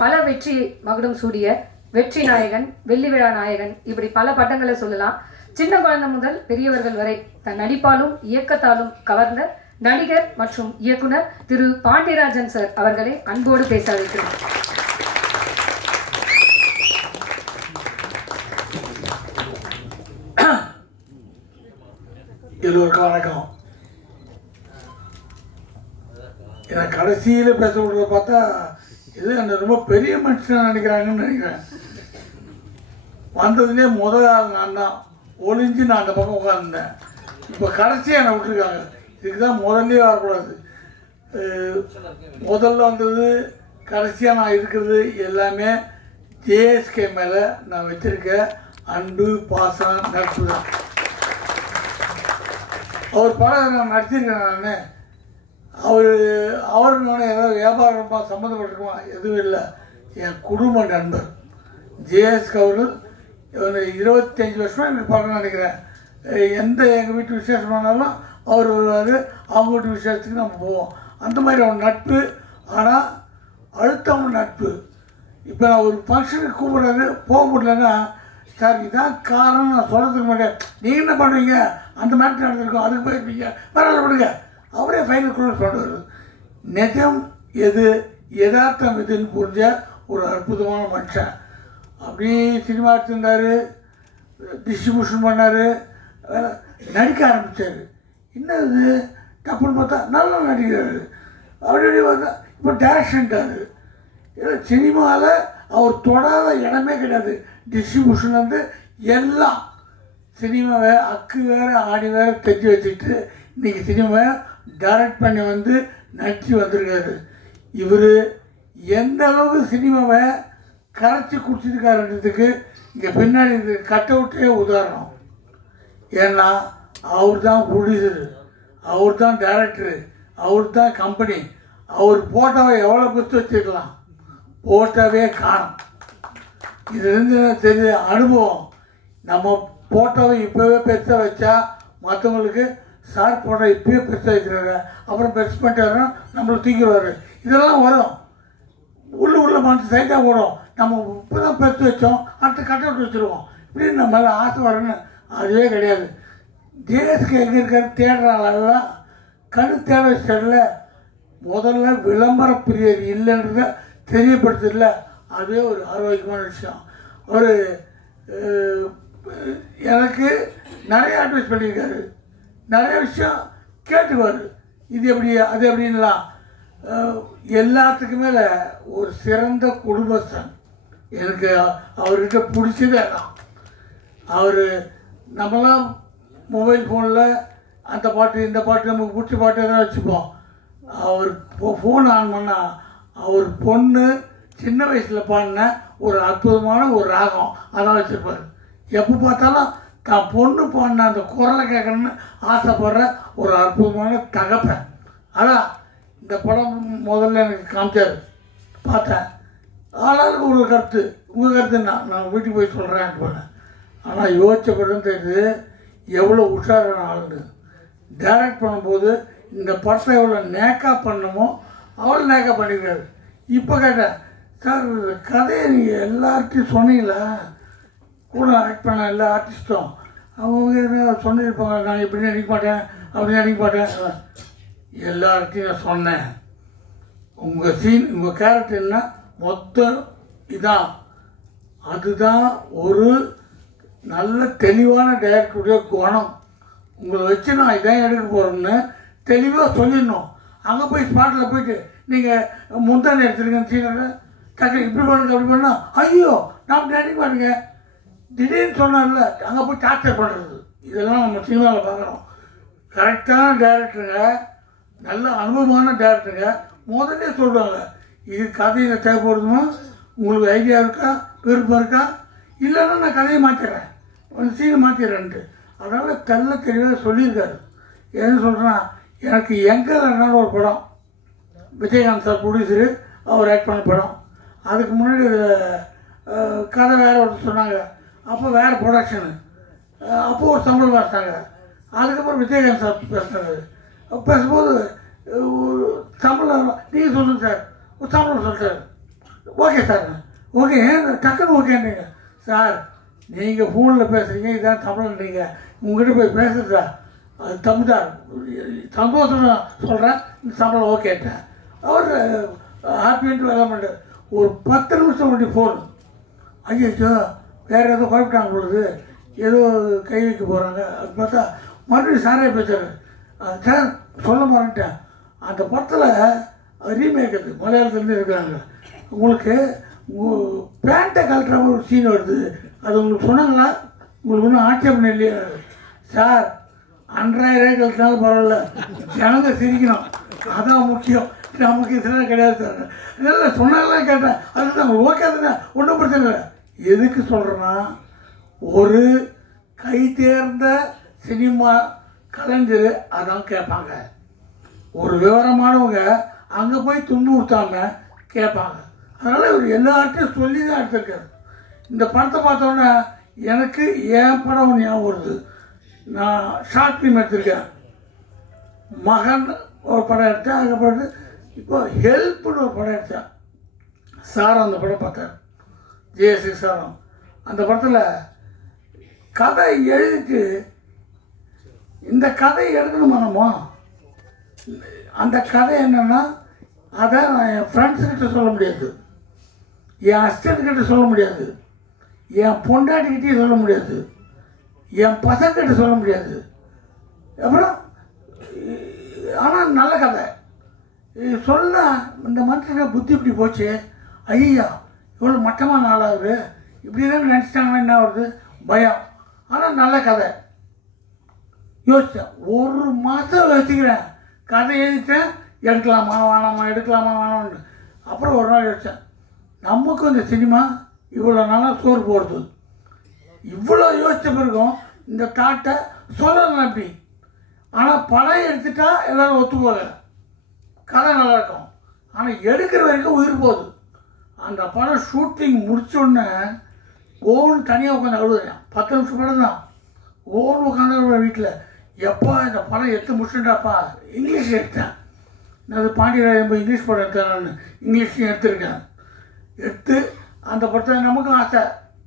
பல வெற்றி மகுடம் சூடிய வெற்றி நாயகன், வெள்ளி விழா நாயகன், இப்படி பல பட்டங்களை சொல்லலாம். சின்ன குழந்தை முதல் பெரியவர்கள் வரை தன் நடிப்பாலும் இயக்கத்தாலும் கவர்ந்த நடிகர் மற்றும் இயக்குனர் திரு பாண்டியராஜன் சார் அவர்களை அன்போடு பேச வைக்கிறோம். எல்லோருக்கும் வணக்கம். எனக்கு கடைசியில் பேச விடுறத பார்த்தா இது அந்த ரொம்ப பெரிய மனுஷன் நினைக்கிறாங்கன்னு நினைக்கிறேன். வந்ததுலேயே முதல் நான் தான் ஒளிஞ்சு நான் அந்த பக்கம் உட்காந்துருந்தேன். இப்போ கடைசியாக என்னை விட்டுருக்காங்க. இதுக்கு தான் முதல்லே வரக்கூடாது. முதல்ல வந்தது கடைசியாக நான் இருக்கிறது எல்லாமே ஜேஎஸ்கே மேலே நான் வச்சிருக்க அன்பு, பாசம், நட்பு தான். அவர் படம் நான் நடிச்சிருக்கேன். அவர் நான் ஏதாவது வியாபாரமாக சம்மந்தப்பட்டிருக்குமா? எதுவும் இல்லை. என் குடும்ப நண்பர் ஜேஎஸ்கே அவர்கள் 25 வருஷமாக எனக்கு படம் நினைக்கிறேன். எங்கள் வீட்டு விசேஷம் பண்ணாலும் அவர் வருவார். அவங்க வீட்டு விசேஷத்துக்கு நம்ம போவோம். அந்த மாதிரி அவன் நட்பு. ஆனால் அழுத்தவங்க நட்பு. இப்போ நான் ஒரு ஃபங்க்ஷனுக்கு கூப்பிட்றாரு, போக முடியலன்னா சார் இதான் காரணம் நான் சொல்கிறதுக்கு மாட்டேன். நீங்கள் என்ன பண்ணுவீங்க? அந்த மாதிரி நடந்திருக்கோம், அதுக்கு போயிருப்பீங்க, பரவாயில்ல விடுங்க. அவரே ஃபைனல் க்ளோஸ் பண்ணுவார். நிஜம் எது, யதார்த்தம் எதுன்னு புரிஞ்ச ஒரு அற்புதமான மனுஷன். அப்படியே சினிமா எடுத்திருந்தார், டிஸ்ட்ரிபியூஷன் பண்ணார், நடிக்க ஆரம்பித்தார். என்னது டப்புன்னு பார்த்தா நல்லா நடிக்கிறார். அப்படி பார்த்தா இப்போ டைரக்ஷன்ட்டார். ஏன்னா சினிமாவில் அவர் தொடாத இடமே கிடையாது. டிஸ்ட்ரிபியூஷன்லேருந்து எல்லாம் சினிமாவை அக்கு வேறு ஆடி வேறு தைச்சி வச்சுட்டு இன்றைக்கி சினிமாவை டைரக்ட் பண்ணி வந்து நடிச்சு வந்திருக்காரு. இவர் எந்த அளவுக்கு சினிமாவை கரைச்சி குடிச்சிருக்காருன்றதுக்கு இங்கே பின்னாடி கட் அவுட்டே உதாரணம். ஏன்னா அவர் தான் ப்ரொடியூசரு, அவர் தான் டைரக்டரு, அவர் தான் கம்பெனி. அவர் போட்டோவை எவ்வளோ பெருத்து வச்சுருக்கலாம், போட்டோவே காணும். இதுலேருந்து தெரிஞ்ச அனுபவம். நம்ம போட்டோவை இப்போவே பெருசாக வச்சா மற்றவங்களுக்கு சார் போட்டோ இப்போயே பெருசாக வைக்கிறாரு, அப்புறம் பெருசு பண்ணிட்டாருன்னா நம்மளை தூக்கிடுவார். இதெல்லாம் வரும். உள்ள மனசு சைட்டாக போடும். நம்ம இப்போ தான் பெருசு வச்சோம், அடுத்து கட் அவுட் வச்சுருவோம். இப்படின்னு நம்ம மேலே ஆசை வரணுன்னு அதுவே கிடையாது. ஜேஎஸ்கே எங்கே இருக்காரு தேடுறாங்களெல்லாம் கண் தேட வச்சிடல. முதல்ல விளம்பர பிரியர் இல்லைன்றத தெரியப்படுத்தல. அதுவே ஒரு ஆரோக்கியமான விஷயம். ஒரு எனக்கு நிறைய அட்வைஸ் பண்ணியிருக்காரு, நிறைய விஷயம் கேட்டுக்குவார். இது எப்படி அது எப்படின்லாம். எல்லாத்துக்குமே ஒரு சிறந்த குடும்பஸ்தன். எனக்கு அவர்கிட்ட பிடிச்சதே தான். அவர் நம்மளாம் மொபைல் ஃபோனில் அந்த பாட்டு இந்த பாட்டு நமக்கு பிடிச்ச பாட்டு எதாவது வச்சுப்போம். அவர் ஃபோன் ஆன் பண்ணால் அவர் பொண்ணு சின்ன வயசில் பாடின ஒரு அற்புதமான ஒரு ராகம் அதான் வச்சுருப்பார். எப்போ பார்த்தாலும் தான் பொண்ணு பாடின அந்த குரலை கேட்கணுன்னு ஆசைப்படுற ஒரு அற்புதமான தகப்பன். அதான் இந்த படம் முதல்ல எனக்கு காமிச்சார், பார்த்தேன். ஆளாளுக்கு ஒரு கருத்து. உங்கள் கருத்து நான் வீட்டுக்கு போய் சொல்கிறேன் போனேன். ஆனால் யோசிச்ச பிறகு தெரியுது எவ்வளோ உஷாரான ஆளுங்க. டைரக்ட் பண்ணும்போது இந்த படத்தை எவ்வளோ நேக்காக பண்ணணுமோ அவ்வளோ நேக்காக பண்ணிக்கிறாரு. இப்போ கேட்டேன், சார் கதையை நீங்கள் எல்லார்ட்டையும் சொன்னீங்களா? கூட ஆக்ட் பண்ண எல்லா ஆர்டிஸ்ட்டும் அவங்க என்ன சொல்லியிருப்பாங்க, நான் இப்படி நடிக்க மாட்டேன் அப்படி நடிக்க மாட்டேன். எல்லார்ட்டையும் நான் சொன்னேன். உங்கள் சீன், உங்கள் கேரக்டர்னா மொத்தம் இதான். அதுதான் ஒரு நல்ல தெளிவான டைரக்டருடைய குணம். உங்களை வச்சு நான் இதான் எடுக்க போகிறேன்னு தெளிவாக சொல்லிடணும். அங்கே போய் ஸ்பாட்டில் போயிட்டு நீங்கள் முந்தானே எடுத்துருக்கேன் சீனில் டக்கு இப்படி பண்ணுங்க அப்படி பண்ணால் ஐயோ நான் நடிக்க மாட்டேங்க திடீர்னு சொன்னார்ல, அங்கே போய் டார்ச்சர் பண்ணுறது. இதெல்லாம் நம்ம சினிமாவில் பார்க்குறோம். கரெக்டான டைரக்டருங்க, நல்ல அனுபவமான டைரக்டருங்க முதல்ல சொல்லுவாங்க, இது கதையில் தேவைப்படுதுமா, உங்களுக்கு ஐடியா இருக்கா, விருப்பம் இருக்கா, இல்லைன்னா நான் கதையை மாற்றிடுறேன், அந்த சீனை மாற்றிடுறேன்ட்டு. அதனால் தெல்ல தெளிவாக சொல்லியிருக்காரு. என்ன சொல்கிறேன்னா, எனக்கு எங்கள் அண்ணான்னு ஒரு படம், விஜயகாந்த் சார் ப்ரொடியூசரு, அவர் ஆக்ட் பண்ண படம். அதுக்கு முன்னாடி கதை வேறு ஒருத்தர் சொன்னாங்க. அப்போ வேறு ப்ரொடக்ஷனு. அப்போது ஒரு சம்பளம் வாசித்தாங்க. அதுக்கப்புறம் விஜயகாந்த் சார் பேசினார். பேசும்போது சம்பளம் நீங்கள் சொல்லுங்கள் சார், ஒரு சம்பளம் சொல்லிட்டார். ஓகே சார், ஓகே டக்குன்னு ஓகேன்றீங்க சார். நீங்கள் ஃபோனில் பேசுகிறீங்க, இதான் தமிழ்ன்றீங்க, உங்கள்கிட்ட போய் பேசுகிறதா அது தமிழ் தான். சந்தோஷம் சொல்கிறேன், சம்பளம் ஓகேட்டேன். அவர் ஹாப்பின்ட்டு வேலை பண்ணுறாரு. ஒரு 10 நிமிஷம் முன்னாடி ஃபோன், ஐயோ வேறு ஏதோ குழப்பிட்டாங்க பொழுது, ஏதோ கை வைக்க போகிறாங்க. அது பார்த்தா மறுபடியும் சாரே பேசுகிறார். சார் சொல்ல மாட்டேன், அந்த படத்தில் ரீமேக் அது மலையாளத்துலேருந்து இருக்கிறாங்க, உங்களுக்கு பேண்ட்டை கழட்டுற ஒரு சீன் வருது, அது உங்களுக்கு சொன்னாங்களா, உங்களுக்கு ஒன்றும் ஆட்சேபம் இல்லையா? சார் 2000 கழிச்சாலும் பரவாயில்ல, ஜனங்க சிரிக்கணும், அதான் முக்கியம், நமக்கு இதெல்லாம் கிடையாது சார். இல்லை சொன்னாலாம் கேட்டேன், அதுதான் ஓகே தானே, ஒன்றும் பிரச்சனை இல்லை. எதுக்கு சொல்கிறேன்னா, ஒரு கை தேர்ந்த சினிமா கலைஞர் அதான் கேட்பாங்க. ஒரு விவரமானவங்க அங்கே போய் துன்புறுத்தாமல் கேட்பாங்க. அதனால் இவர் எல்லார்ட்டையும் சொல்லி தான் எடுத்திருக்காரு. இந்த படத்தை பார்த்தோன்னே எனக்கு என் படம் ஞாபகம் வருது. நான் ஷார்ட் ஃபிலிம் எடுத்திருக்கேன், மகன் ஒரு படம் எடுத்தேன். அதுக்கப்புறம் இப்போ ஹெல்ப்னு ஒரு படம் எடுத்தேன். சாரம் அந்த படம் பார்த்தார், ஜேஎஸ்சி சாரம். அந்த படத்தில் கதை எழுதிட்டு இந்த கதை எடுக்கணுமா நம்ம, அந்த கதை என்னென்னா அதை நான் என் ஃப்ரெண்ட்ஸுக்கிட்ட சொல்ல முடியாது, என் அசிஸ்டன்ட்கிட்ட சொல்ல முடியாது, என் பொண்டாட்டிக்கிட்டே சொல்ல முடியாது, என் பசங்கிட்ட சொல்ல முடியாது. அப்புறம் ஆனால் நல்ல கதை சொன்னால் இந்த மனுஷனுக்கு புத்தி இப்படி போச்சு, ஐயா இவ்வளோ மட்டமான ஆளாகுது, இப்படி தான் நினச்சிட்டாங்கன்னா என்ன வருது பயம். ஆனால் நல்ல கதை யோசித்தேன். 1 மாதம் வச்சுக்கிறேன், கதை எழுதிட்டேன், எடுக்கலாமா வேணாமா எடுக்கலாமா வேணாம்னு. அப்புறம் ஒரு நாள் யோசித்தேன், நமக்கும் இந்த சினிமா இவ்வளோ நாளாக சோறு போடுது, இவ்வளோ யோசித்த பிறகும் இந்த தாட்டை சொல்லலாம் அப்படி. ஆனால் படம் எடுத்துட்டா எல்லோரும் ஒத்துக்குவாங்க, கதை நல்லாயிருக்கும். ஆனால் எடுக்கிற வரைக்கும் உயிர் போகுது. அந்த படம் ஷூட்டிங் முடிச்சோடனே ஓன்னு தனியாக உட்காந்து அழுதுறேன். 10 நிமிஷம் படம் தான், ஓன்னு உட்காந்து வீட்டில், எப்பா இந்த படம் எடுத்து முடிச்சுட்டாப்பா. இங்கிலீஷ் எடுத்தேன், நான் பாண்டியராஜன் இங்கிலீஷ் படம் எடுத்தேன், நான் இங்கிலீஷ்லையும் எடுத்திருக்கேன். எடுத்து அந்த படத்தை நமக்கும் ஆசை,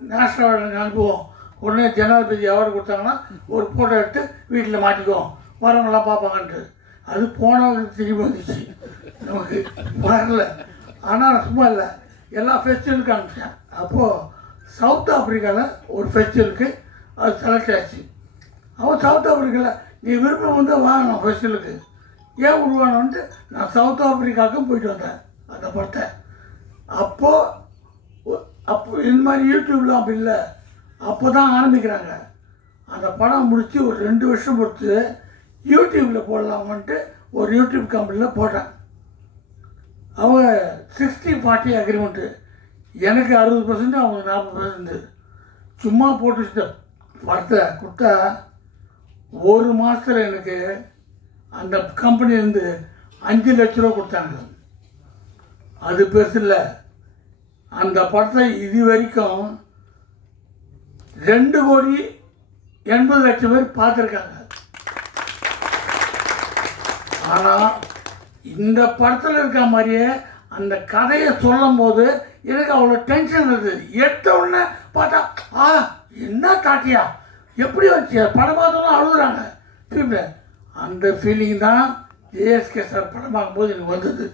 நேஷனல் அவார்டு அனுப்புவோம், உடனே ஜனாதிபதி அவார்டு கொடுத்தாங்கன்னா ஒரு ஃபோட்டோ எடுத்து வீட்டில் மாட்டிக்குவோம், வரவங்களாம் பார்ப்பாங்கன்ட்டு. அது போனவங்களுக்கு திரும்பி வந்துச்சு, நமக்கு வரல. ஆனால் நான் சும்மா இல்லை, எல்லா ஃபெஸ்டிவலுக்கும் அனுப்பிச்சேன். அப்போது சவுத் ஆஃப்ரிக்காவில் ஒரு ஃபெஸ்டிவலுக்கு அது செலக்ட் ஆச்சு. அவன் சவுத் ஆஃப்ரிக்காவில் நீ விருப்பம் வந்து வாங்கணும் ஃபெஸ்டிவலுக்கு, ஏன் உருவானோன்ட்டு நான் சவுத் ஆஃப்ரிக்காவுக்கும் போயிட்டு வந்தேன் அந்த படத்தை. அப்போ இந்த மாதிரி யூடியூப்லாம் அப்படி இல்லை, அப்போ தான் ஆரம்பிக்கிறாங்க. அந்த படம் முடித்து ஒரு 2 வருஷம் பொறுத்து யூடியூப்பில் போடலாமான்ட்டு ஒரு யூடியூப் கம்பெனியில் போட்டேன். அவங்க 60-40 அக்ரிமெண்ட்டு, எனக்கு 60%, அவங்க 40%. சும்மா போட்டு வச்சுட்ட படத்தை கொடுத்தா 1 மாதத்தில் எனக்கு அந்த கம்பெனிலேருந்து 5 லட்ச ரூபா கொடுத்தாங்க. அது பெருசு இல்லை. அந்த படத்தை இது வரைக்கும் 2,80,00,000 பேர் பார்த்துருக்காங்க. ஆனால் இந்த படத்தில் இருக்க மாதிரியே அந்த கதையை சொல்லும் போது எனக்கு அவ்வளோ டென்ஷன் இருக்குது. எடுத்த உடனே பார்த்தா என்ன காட்டியா எப்படி வந்துச்சு, படம் பார்த்தோன்னா அழுகுறாங்க ஃபீல்டு. அந்த ஃபீலிங் தான் ஜேஎஸ்கே சார் படம் பார்க்கும்போது எனக்கு வந்தது.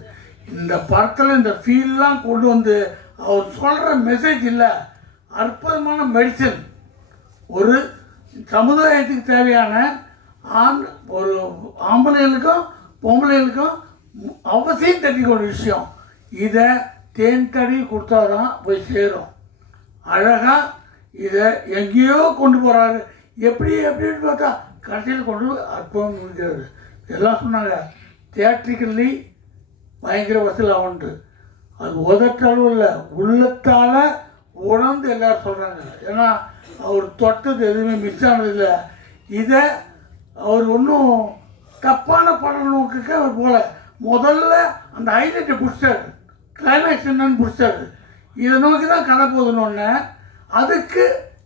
இந்த படத்தில் இந்த ஃபீல்லாம் கொண்டு வந்து அவர் சொல்கிற மெசேஜ் இல்லை, அற்புதமான மெடிசன். ஒரு சமுதாயத்துக்கு தேவையான ஒரு ஆம்பளைகளுக்கும் பொம்பளைகளுக்கும் அவசியம் தெரிஞ்சுக்க ஒரு விஷயம். இதை தேன் தடவி கொடுத்தா தான் போய் சேரும். அழகாக இதை எங்கேயோ கொண்டு போகிறாரு, எப்படின்னு பார்த்தா கடைசியில் கொண்டு அற்புதம் முடிக்கிறாரு. எல்லாம் சொன்னாங்க தியேட்ரிக்கல்லி பயங்கர வசூல் ஆகுன்ட்டு. அது உதட்டளவு இல்லை, உள்ளத்தால் உணர்ந்து எல்லோரும் சொல்கிறாங்க. ஏன்னா அவர் தொட்டது எதுவுமே மிஸ் ஆனதில்லை. இதை அவர் ஒன்றும் தப்பான படம் நோக்குக்கு அவர் போல முதல்ல அந்த ஹைலைட்டை பிடிச்சாரு, கிளைமேக்ஸ் என்னன்னு பிடிச்சாரு. இதை நோக்கி தான் கதை போதுன்னு அதுக்கு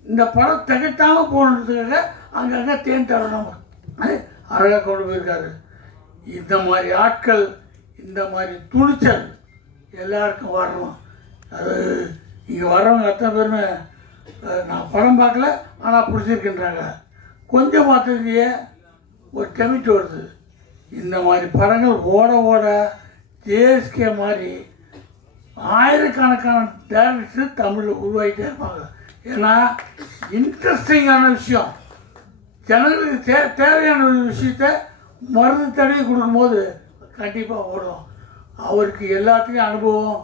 இந்த படம் திகட்டாமல் போனதுக்காக அங்கங்கே தேன் தரணும் அழகாக கொண்டு போயிருக்காரு. இந்த மாதிரி ஆட்கள், இந்த மாதிரி துணிச்சல் எல்லாருக்கும் வரணும். அது இங்கே வர்றவங்க அத்தனை பேருமே நான் படம் பார்க்கல ஆனால் பிடிச்சிருக்கின்றாங்க. கொஞ்சம் பார்த்ததுலேயே ஒரு கெமிட் வருது. இந்த மாதிரி படங்கள் ஓட ஓட ஜேஎஸ்கே மாதிரி ஆயிரக்கணக்கான டேரக்டர்ஸ் தமிழில் உருவாகிட்டே இருப்பாங்க. ஏன்னா இன்ட்ரெஸ்டிங்கான விஷயம், ஜனங்களுக்கு தேவையான ஒரு விஷயத்த மருந்து தடவி கொடுக்கும்போது கண்டிப்பாக ஓடும். அவருக்கு எல்லாத்துலேயும் அனுபவம்,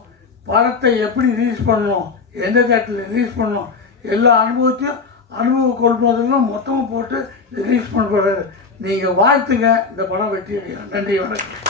படத்தை எப்படி ரிலீஸ் பண்ணணும், எந்த தேட்டரில் ரிலீஸ் பண்ணணும், எல்லா அனுபவத்தையும் அனுபவ கொள்வதெல்லாம் மொத்தமாக போட்டு ரிலீஸ் பண்ண போகிறாரு. நீங்கள் வாழ்த்துங்க, இந்த படம் வெற்றி அடையும். நன்றி, வணக்கம்.